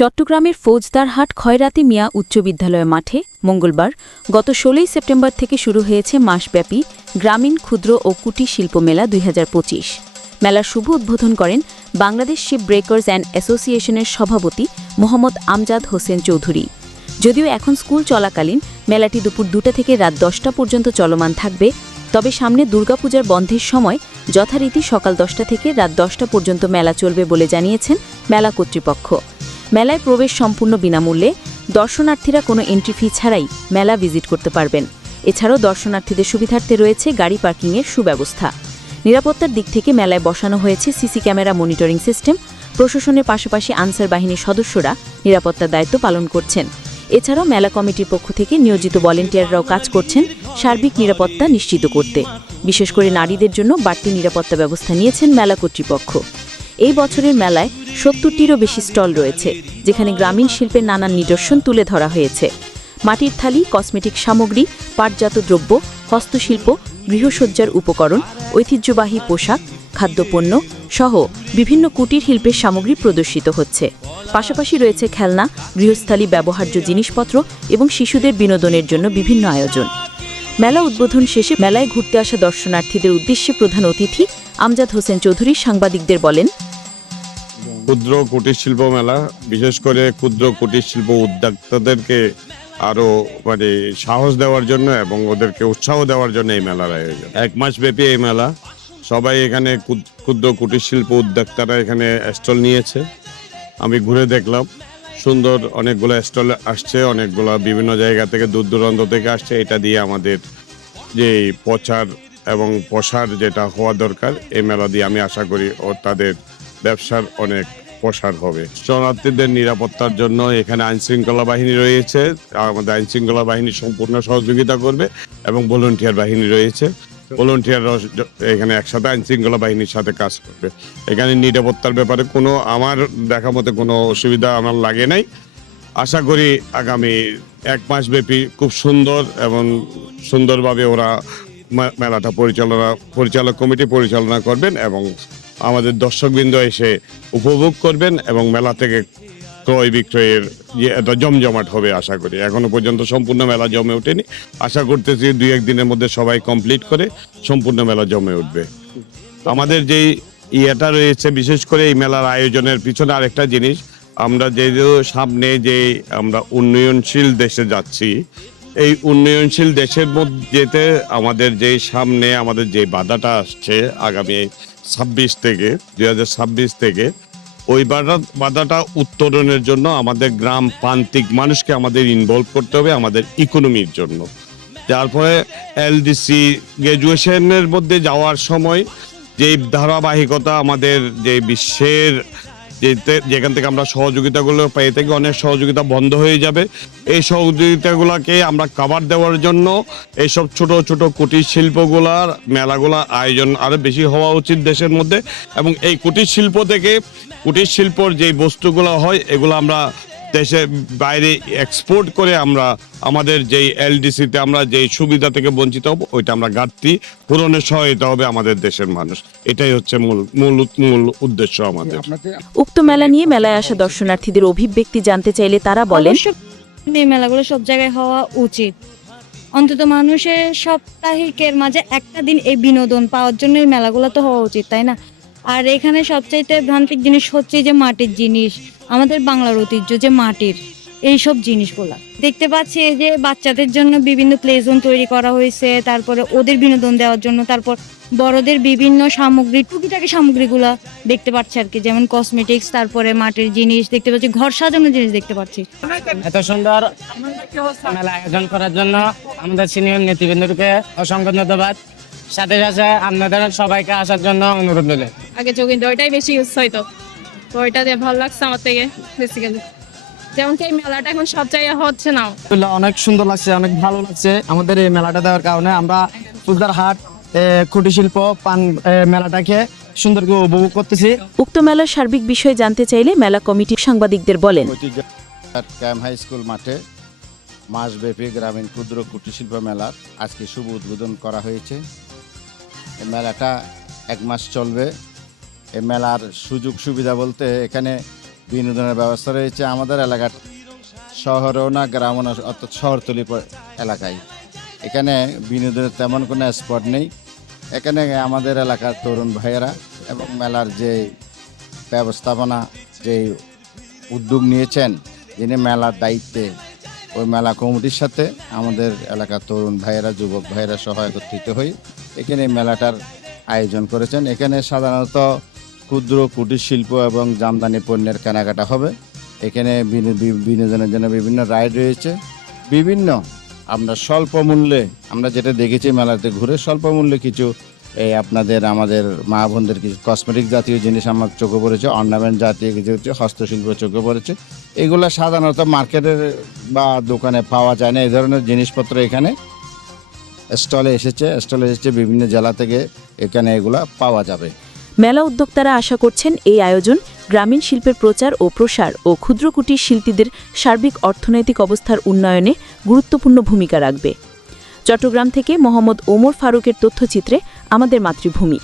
চট্টগ্রামের ফৌজদারহাট খয়রাতি মিয়া উচ্চ বিদ্যালয় মাঠে মঙ্গলবার গত ১৬ সেপ্টেম্বর থেকে শুরু হয়েছে মাসব্যাপী গ্রামীণ ক্ষুদ্র ও কুটির শিল্প মেলা ২০২৫। মেলার শুভ উদ্বোধন করেন বাংলাদেশ শিপ ব্রেকার্স অ্যান্ড অ্যাসোসিয়েশনের সভাপতি মোহাম্মদ আমজাদ হোসেন চৌধুরী। যদিও এখন স্কুল চলাকালীন মেলাটি দুপুর ২টা থেকে রাত ১০টা পর্যন্ত চলমান থাকবে, তবে সামনে দুর্গাপূজার বন্ধের সময় যথারীতি সকাল ১০টা থেকে রাত ১০টা পর্যন্ত মেলা চলবে বলে জানিয়েছেন মেলা কর্তৃপক্ষ। মেলায় প্রবেশ সম্পূর্ণ বিনামূল্যে, দর্শনার্থীরা কোনো এন্ট্রি ফি ছাড়াই মেলা ভিজিট করতে পারবেন। এছাড়াও দর্শনার্থীদের সুবিধার্থে রয়েছে গাড়ি পার্কিংয়ের সুব্যবস্থা। নিরাপত্তার দিক থেকে মেলায় বসানো হয়েছে সিসি ক্যামেরা মনিটরিং সিস্টেম। প্রশাসনের পাশাপাশি আনসার বাহিনীর সদস্যরা নিরাপত্তার দায়িত্ব পালন করছেন। এছাড়াও মেলা কমিটির পক্ষ থেকে নিয়োজিত ভলেন্টিয়াররাও কাজ করছেন সার্বিক নিরাপত্তা নিশ্চিত করতে। বিশেষ করে নারীদের জন্য বাড়তি নিরাপত্তা ব্যবস্থা নিয়েছেন মেলা কর্তৃপক্ষ। এই বছরের মেলায় ৭০টিরও বেশি স্টল রয়েছে, যেখানে গ্রামীণ শিল্পের নানান নিদর্শন তুলে ধরা হয়েছে। মাটির থালি, কসমেটিক সামগ্রী, পাটজাত দ্রব্য, হস্তশিল্প, গৃহসজ্জার উপকরণ, ঐতিহ্যবাহী পোশাক, খাদ্যপণ্য সহ বিভিন্ন কুটির শিল্পের সামগ্রী প্রদর্শিত হচ্ছে। পাশাপাশি রয়েছে খেলনা, গৃহস্থালী ব্যবহার্য জিনিসপত্র এবং শিশুদের বিনোদনের জন্য বিভিন্ন আয়োজন। মেলা উদ্বোধন শেষে মেলায় ঘুরতে আসা দর্শনার্থীদের উদ্দেশ্যে প্রধান অতিথি আমজাদ হোসেন চৌধুরী সাংবাদিকদের বলেন, ক্ষুদ্র কুটির শিল্প মেলা বিশেষ করে ক্ষুদ্র কুটির শিল্প উদ্যোক্তাদেরকে আরো সাহস দেওয়ার জন্য এবং ওদেরকে উৎসাহ দেওয়ার জন্য এই মেলার আয়োজন। ১ মাস ব্যাপী এই মেলা। সবাই এখানে ক্ষুদ্র কুটির শিল্প উদ্যোক্তারা এখানে স্টল নিয়েছে। আমি ঘুরে দেখলাম, সুন্দর অনেকগুলো স্টল আসছে, অনেকগুলো বিভিন্ন জায়গা থেকে দূর দূরান্ত থেকে আসছে। এটা দিয়ে আমাদের যে প্রচার এবং প্রসার যেটা হওয়া দরকার, এই মেলা দিয়ে আমি আশা করি ও তাদের ব্যবসার অনেক প্রসার হবে। শরণার্থীদের নিরাপত্তার জন্য এখানে আইনশৃঙ্খলা বাহিনী রয়েছে, আমাদের আইনশৃঙ্খলা বাহিনী সম্পূর্ণ সহযোগিতা করবে এবং ভলেন্টিয়ার বাহিনী রয়েছে। ভলেন্টিয়াররা এখানে একসাথে আইনশৃঙ্খলা বাহিনীর সাথে কাজ করবে। এখানে নিরাপত্তার ব্যাপারে আমার দেখা মতে কোনো অসুবিধা আমার লাগে নাই। আশা করি আগামী ১ মাস ব্যাপী খুব সুন্দর এবং সুন্দরভাবে ওরা মেলাটা পরিচালক কমিটি পরিচালনা করবেন এবং আমাদের দর্শকবৃন্দ এসে উপভোগ করবেন এবং মেলা থেকে ক্রয় বিক্রয়ের জমজমাট হবে আশা করি। এখনো পর্যন্ত সম্পূর্ণ মেলা জমে ওঠেনি। আশা করতেছি ২-১ দিনের মধ্যে সবাই কমপ্লিট করে সম্পূর্ণ মেলা জমে উঠবে। আমাদের যেই ইয়েটা রয়েছে, বিশেষ করে এই মেলার আয়োজনের পিছনে আরেকটা জিনিস, আমরা সামনে যে আমরা উন্নয়নশীল দেশে যাচ্ছি, এই উন্নয়নশীল দেশের মধ্যে আমাদের যে সামনে আমাদের যে বাধাটা আসছে আগামী ২০২৬ থেকে ওই বাধাটা উত্তরণের জন্য আমাদের গ্রাম প্রান্তিক মানুষকে আমাদের ইনভলভ করতে হবে আমাদের ইকোনমির জন্য। যার ফলে এলডিসি গ্র্যাজুয়েশনের মধ্যে যাওয়ার সময় যে ধারাবাহিকতা আমাদের যে বিশ্বের যেখান থেকে আমরা সহযোগিতাগুলো পেয়ে থাকি, অনেক সহযোগিতা বন্ধ হয়ে যাবে। এই সহযোগিতাগুলোকে আমরা কভার দেওয়ার জন্য এইসব ছোট ছোট কুটির শিল্পগুলার মেলাগুলা আয়োজন আরো বেশি হওয়া উচিত দেশের মধ্যে। এবং এই কুটির শিল্প থেকে কুটির শিল্পর যে বস্তুগুলো হয় এগুলো আমরা দেশের বাইরে এক্সপোর্ট করে আমরা আমাদের যেই এলডিসিতে আমরা যেই সুবিধা থেকে বঞ্চিত হব, ওইটা আমরা ঘাটতি পূরণের সহায়তা হবে আমাদের দেশের মানুষ। এটাই হচ্ছে মূল উদ্দেশ্য আমাদের। উক্ত মেলা নিয়ে মেলায় আসা দর্শনার্থীদের অভিব্যক্তি জানতে চাইলে তারা বলেন, এই মেলাগুলো সব জায়গায় হওয়া উচিত। অন্তত মানুষের সাপ্তাহিকের মাঝে একটা দিন এই বিনোদন পাওয়ার জন্য এই মেলাগুলো তো হওয়া উচিত, তাই না? আর এখানে সবচাইতে ভ্রান্তিক জিনিস হচ্ছে যে মাটির জিনিস, আমাদের বাংলার ঐতিহ্য যে মাটির এইসব জিনিসগুলা দেখতে পাচ্ছি। এই যে বাচ্চাদের জন্য বিভিন্ন প্লে জোন তৈরি করা হয়েছে, তারপরে ওদের বিনোদন দেওয়ার জন্য, তারপর বড়দের বিভিন্ন সামগ্রী, টুকিটাকি সামগ্রীগুলা দেখতে পাচ্ছি আর কি, যেমন কসমেটিক্স, তারপরে মাটির জিনিস দেখতে পাচ্ছি, ঘর সাজানোর জিনিস দেখতে পাচ্ছি। এত সুন্দর মেলা আয়োজন করার জন্য আমাদের সিনিয়র নেতৃবৃন্দকে অসংখ্য ধন্যবাদ। সাথে সাথে আপনাদের সবাইকে আসার জন্য অনুরোধ রইল। আগে যোগিন্দ ওইটাই বেশি ইউজ হইতো, তো ওইটা দিয়ে ভালো লাগছে আমার থেকে বেসিক্যালি। যেমন কি এই মেলাটা এখন সব জায়গায় হচ্ছে না, অনেক সুন্দর লাগছে, অনেক ভালো লাগছে আমাদের এই মেলাটা দেওয়ার কারণে। আমরা ফৌজদারহাট কুটির শিল্প মেলাটাকে সুন্দর করে উপভোগ করতেছি। উক্ত মেলার সার্বিক বিষয় জানতে চাইলে মেলা কমিটি সাংবাদিকদের বলেন, ক্যাম্প হাই স্কুল মাঠে মাসব্যাপী গ্রামীণ ক্ষুদ্র কুটির শিল্প মেলার আজকে শুভ উদ্বোধন করা হয়েছে। এই মেলাটা 1 মাস চলবে। এই মেলার সুযোগ সুবিধা বলতে এখানে বিনোদনের ব্যবস্থা রয়েছে আমাদের এলাকার, শহরেও না গ্রামও না, অর্থাৎ শহরতলি এলাকায়। এখানে বিনোদনের তেমন কোনো স্পট নেই। এখানে আমাদের এলাকার তরুণ ভাইয়েরা এবং মেলার যে ব্যবস্থাপনা, যে উদ্যোগ নিয়েছেন, যিনি মেলার দায়িত্বে, ওই মেলা কমিটির সাথে আমাদের এলাকার তরুণ ভাইয়েরা, যুবক ভাইয়েরা সহ একত্রিত হয়ে এখানে মেলাটার আয়োজন করেছেন। এখানে সাধারণত ক্ষুদ্র কুটির শিল্প এবং জামদানি পণ্যের কেনাকাটা হবে। এখানে বিনোদনের জন্য বিভিন্ন রাইড রয়েছে, বিভিন্ন আমরা স্বল্প মূল্যে, আমরা যেটা দেখেছি মেলাতে ঘুরে, স্বল্প মূল্যে কিছু আমাদের মা বোনদের কিছু কসমেটিক জাতীয় জিনিস আমার চোখে পড়েছে, অর্নামেন্ট জাতীয় কিছু হস্তশিল্প চোখে পড়েছে। এগুলো সাধারণত মার্কেটের বা দোকানে পাওয়া যায় না। এই ধরনের জিনিসপত্র এখানে স্টলে এসেছে বিভিন্ন জেলা থেকে, এখানে এগুলা পাওয়া যাবে। মেলা উদ্যোক্তারা আশা করছেন এই আয়োজন গ্রামীণ শিল্পের প্রচার ও প্রসার ও ক্ষুদ্র কুটির শিল্পীদের সার্বিক অর্থনৈতিক অবস্থার উন্নয়নে গুরুত্বপূর্ণ ভূমিকা রাখবে। চট্টগ্রাম থেকে মোহাম্মদ ওমর ফারুকের তথ্যচিত্রে আমাদের মাতৃভূমি।